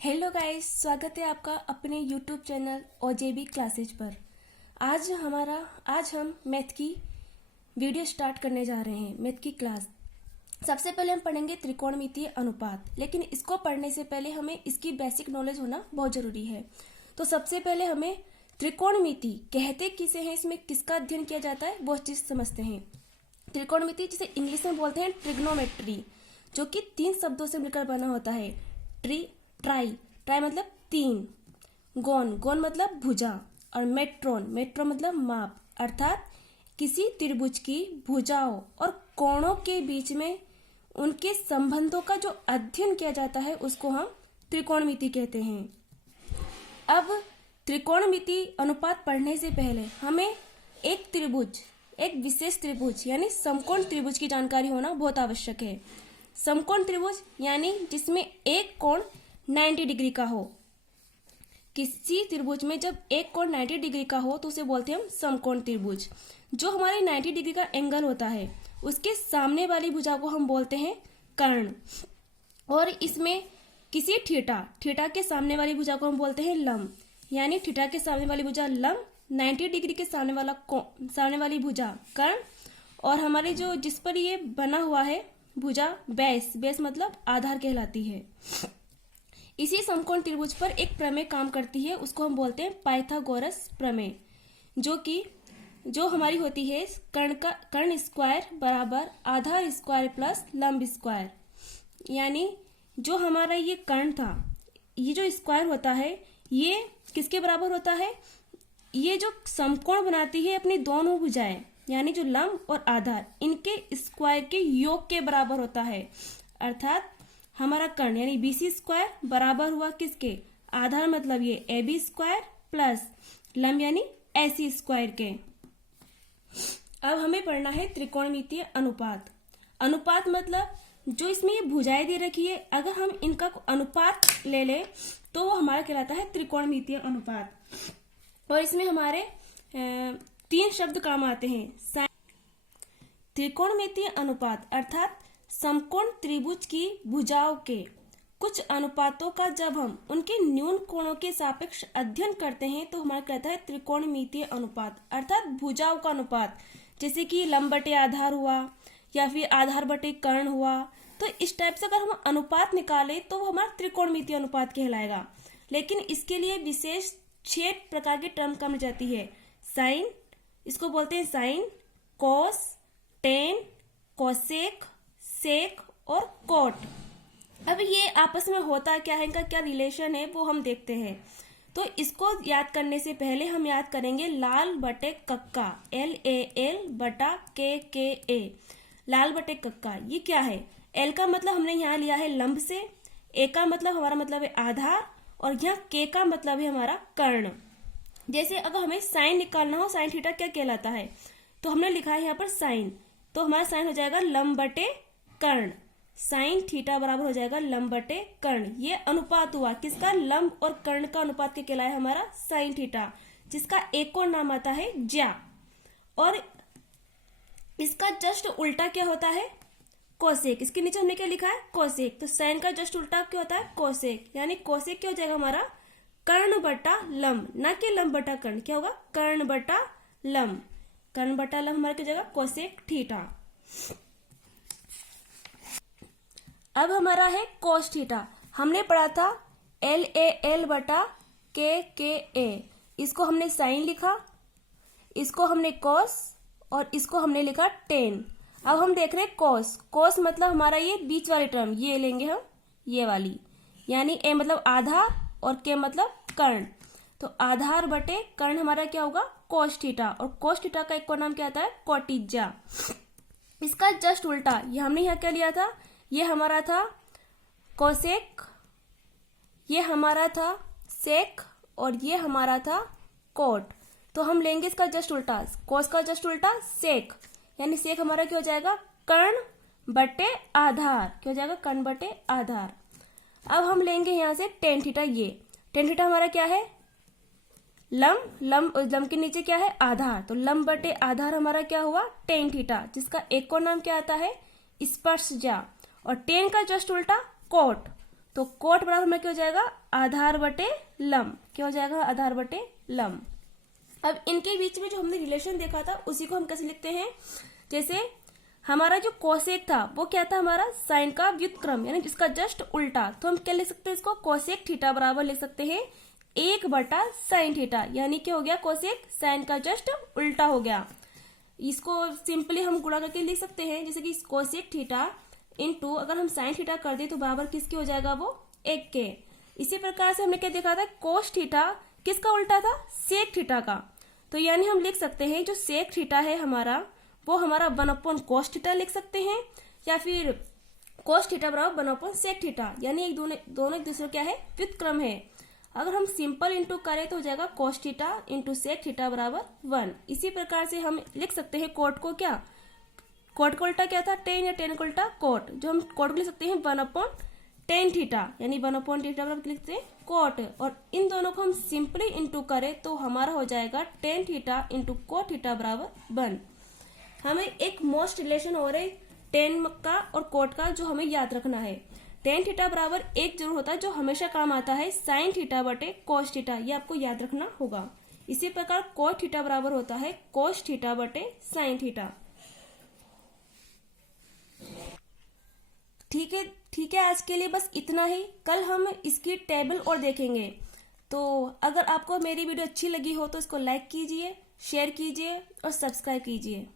Hello guys, स्वागत है आपका अपने यूट्यूब चैनल ओजेबी क्लासेज पर। आज हम मैथ की वीडियो स्टार्ट करने जा रहे हैं, मैथ की क्लास। सबसे पहले हम पढ़ेंगे त्रिकोणमितीय अनुपात, लेकिन इसको पढ़ने से पहले हमें इसकी बेसिक नॉलेज होना बहुत जरूरी है। तो सबसे पहले हमें त्रिकोणमिति कहते किसे हैं, इसमें किसका अध्ययन किया जाता है, वो चीज समझते हैं। त्रिकोणमिति जिसे इंग्लिश में बोलते हैं ट्रिग्नोमेट्री, जो कि 3 शब्दों से मिलकर बना होता है। ट्राई मतलब 3, गोन मतलब भुजा, और मेट्रोन मतलब माप, अर्थात किसी त्रिभुज की भुजाओं और कोणों के बीच में उनके संबंधों का जो अध्ययन किया जाता है उसको हम त्रिकोणमिति कहते हैं। अब त्रिकोणमिति अनुपात पढ़ने से पहले हमें एक विशेष त्रिभुज यानी समकोण त्रिभुज की जानकारी होना बहुत आवश्यक है। समकोण त्रिभुज यानी जिसमें एक कोण 90 डिग्री का हो। किसी त्रिभुज में जब एक कोण 90 डिग्री का हो तो उसे बोलते हैं हम समकोण त्रिभुज। जो हमारे 90 डिग्री का एंगल होता है उसके सामने वाली भुजा को हम बोलते हैं कर्ण, और इसमें किसी थीटा के सामने वाली भुजा को हम बोलते हैं लंब, यानी थीटा के सामने वाली भुजा लंब, 90 डिग्री के सामने वाली भुजा कर्ण, और हमारी जो जिस पर ये बना हुआ है भुजा बेस मतलब आधार कहलाती है। इसी समकोण त्रिभुज पर एक प्रमेय काम करती है, उसको हम बोलते हैं पाइथागोरस प्रमेय, जो हमारी होती है कर्ण स्क्वायर बराबर आधार स्क्वायर प्लस लंब स्क्वायर। यानी जो हमारा ये कर्ण था, ये जो स्क्वायर होता है ये किसके बराबर होता है, ये जो समकोण बनाती है अपनी दोनों भुजाएं यानी जो लंब और आधार, इनके स्क्वायर के योग के बराबर होता है। अर्थात हमारा कर्ण यानी BC स्क्वायर बराबर हुआ किसके, आधार मतलब ये AB स्क्वायर प्लस लंब यानी AC स्क्वायर के। अब हमें पढ़ना है त्रिकोणमितीय अनुपात। अनुपात मतलब जो इसमें ये भुजाएं दे रखी है, अगर हम इनका अनुपात ले ले तो वो हमारा कहलाता है त्रिकोणमितीय अनुपात। और इसमें हमारे 3 शब्द काम आते हैं। त्रिकोणमितीय अनुपात अर्थात समकोण त्रिभुज की भुजाओं के कुछ अनुपातों का जब हम उनके न्यून कोणों के सापेक्ष अध्ययन करते हैं तो हमारा कहता है त्रिकोणमितीय अनुपात, अर्थात भुजाओं का अनुपात। जैसे कि लंब बटे आधार हुआ या फिर आधार बटे कर्ण हुआ, तो इस टाइप से अगर हम अनुपात निकाले तो वो हमारा त्रिकोणमितीय अनुपात कहलाएगा। लेकिन इसके लिए विशेष 6 प्रकार की टर्म काम जाती है। साइन, इसको बोलते हैं साइन, कॉस, टेन, कोसेक, सेक और कोट। अब ये आपस में होता क्या है, इनका क्या रिलेशन है वो हम देखते हैं। तो इसको याद करने से पहले हम याद करेंगे लाल बटे कक्का, LAL बटा KKA, लाल बटे कक्का। ये क्या है, L का मतलब हमने यहाँ लिया है लंब से, A का मतलब हमारा मतलब है आधार, और यहाँ K का मतलब है हमारा कर्ण। जैसे अगर हमें साइन निकालना हो, साइन थीटा क्या कहलाता है, तो हमने लिखा है यहाँ पर साइन, तो हमारा साइन हो जाएगा लंब बटे कर्ण, साइन थीटा बराबर हो जाएगा लंब बटे कर्ण। ये अनुपात हुआ किसका, लंब और कर्ण का अनुपात के कहलाया हमारा साइन थीटा, जिसका एक और नाम आता है ज्या। और इसका जस्ट उल्टा क्या होता है, कोसेक। इसके नीचे हमने क्या लिखा है, कोसेक। तो साइन का जस्ट उल्टा क्या होता है, कोसेक। यानी कोसेक क्या हो जाएगा हमारा कर्ण बटा लंब, ना कि लंब बटा कर्ण। क्या होगा, कर्ण बटा लंब, कर्ण बटा लंब हमारा क्या हो जाएगा कोसेक थीटा। अब हमारा है कोस थीटा। हमने पढ़ा था LAL बटा KKA, इसको हमने साइन लिखा, इसको हमने कोस, और इसको हमने लिखा टेन। अब हम देख रहे हैं कोस। कोस मतलब हमारा ये बीच वाली टर्म, ये लेंगे हम ये वाली, यानी A मतलब आधार और K मतलब कर्ण। तो आधार बटे कर्ण हमारा क्या होगा, कोस थीटा, और कोस थीटा का एक और नाम क्या आता है, कोटिज्या। इसका जस्ट उल्टा, ये हमने यहाँ क्या लिया था, ये हमारा था कोसेक, ये हमारा था सेक, और ये हमारा था कोट। तो हम लेंगे इसका जस्ट उल्टा, कोस का जस्ट उल्टा सेक, यानी सेक हमारा क्या हो जाएगा, कर्ण बटे आधार। क्या हो जाएगा, कर्ण बटे आधार। अब हम लेंगे यहां से टेन थीटा, ये टेन थीटा हमारा क्या है, लंब के नीचे क्या है, आधार। तो लंब बटे आधार हमारा क्या हुआ, टेन थीटा, जिसका एक और नाम क्या आता है, स्पर्शज्या। और टेन का जस्ट उल्टा कोट, तो कोट बराबर में क्या हो जाएगा, आधार बटे लंब। क्या हो जाएगा, आधार बटे लंब। अब इनके बीच में जो हमने रिलेशन देखा था उसी को हम कैसे लिखते हैं, जैसे हमारा जो कोसेक था वो क्या था, हमारा साइन का व्युत्क्रम यानी जिसका जस्ट उल्टा। तो हम क्या लिख सकते हैं इसको, कोसेक थीटा बराबर लिख सकते हैं 1/sin थीटा, यानी क्या हो गया, कोसेक साइन का जस्ट उल्टा हो गया। इसको सिंपली हम गुणा करके लिख सकते हैं, जैसे कि कोसेक थीटा इंटू अगर हम साइन थीटा कर दे तो बराबर किसके हो जाएगा, वो 1 के। इसी प्रकार से हमने क्या देखा था, कोस थीटा किसका उल्टा था, सेक थीटा का। तो यानी हम लिख सकते हैं जो सेक थीटा है हमारा, वो हमारा 1/cos थीटा लिख सकते हैं, या फिर cos थीटा बराबर 1/sec थीटा, यानी एक दोनों एक दूसरे क्या है, व्युत्क्रम है। अगर हम सिंपल इंटू करें तो हो जाएगा cos theta into sec theta बराबर 1। इसी प्रकार से हम लिख सकते हैं कोट को, क्या कोट का उल्टा क्या था, टेन, या टेन का उल्टा कोट। जो हम कोट को लिख सकते हैं 1/tan थीटा, यानी 1/tan थीटा बराबर लिखते हैं कोट। और इन दोनों को हम सिंपली इंटू करें तो हमारा हो जाएगा tan theta into cot theta बराबर 1। हमें एक मोस्ट रिलेशन हो रहा है टेन का और कोट का, जो हमें याद रखना है। टेन थीटा बराबर 1 जरूर होता है, जो हमेशा काम आता है साइन थीटा बटे कोस थीटा, ये आपको याद रखना होगा। इसी प्रकार कोट थीटा बराबर होता है कोस थीटा बटे साइन थीटा। ठीक है, आज के लिए बस इतना ही। कल हम इसकी टेबल और देखेंगे। तो अगर आपको मेरी वीडियो अच्छी लगी हो तो इसको लाइक कीजिए, शेयर कीजिए और सब्सक्राइब कीजिए।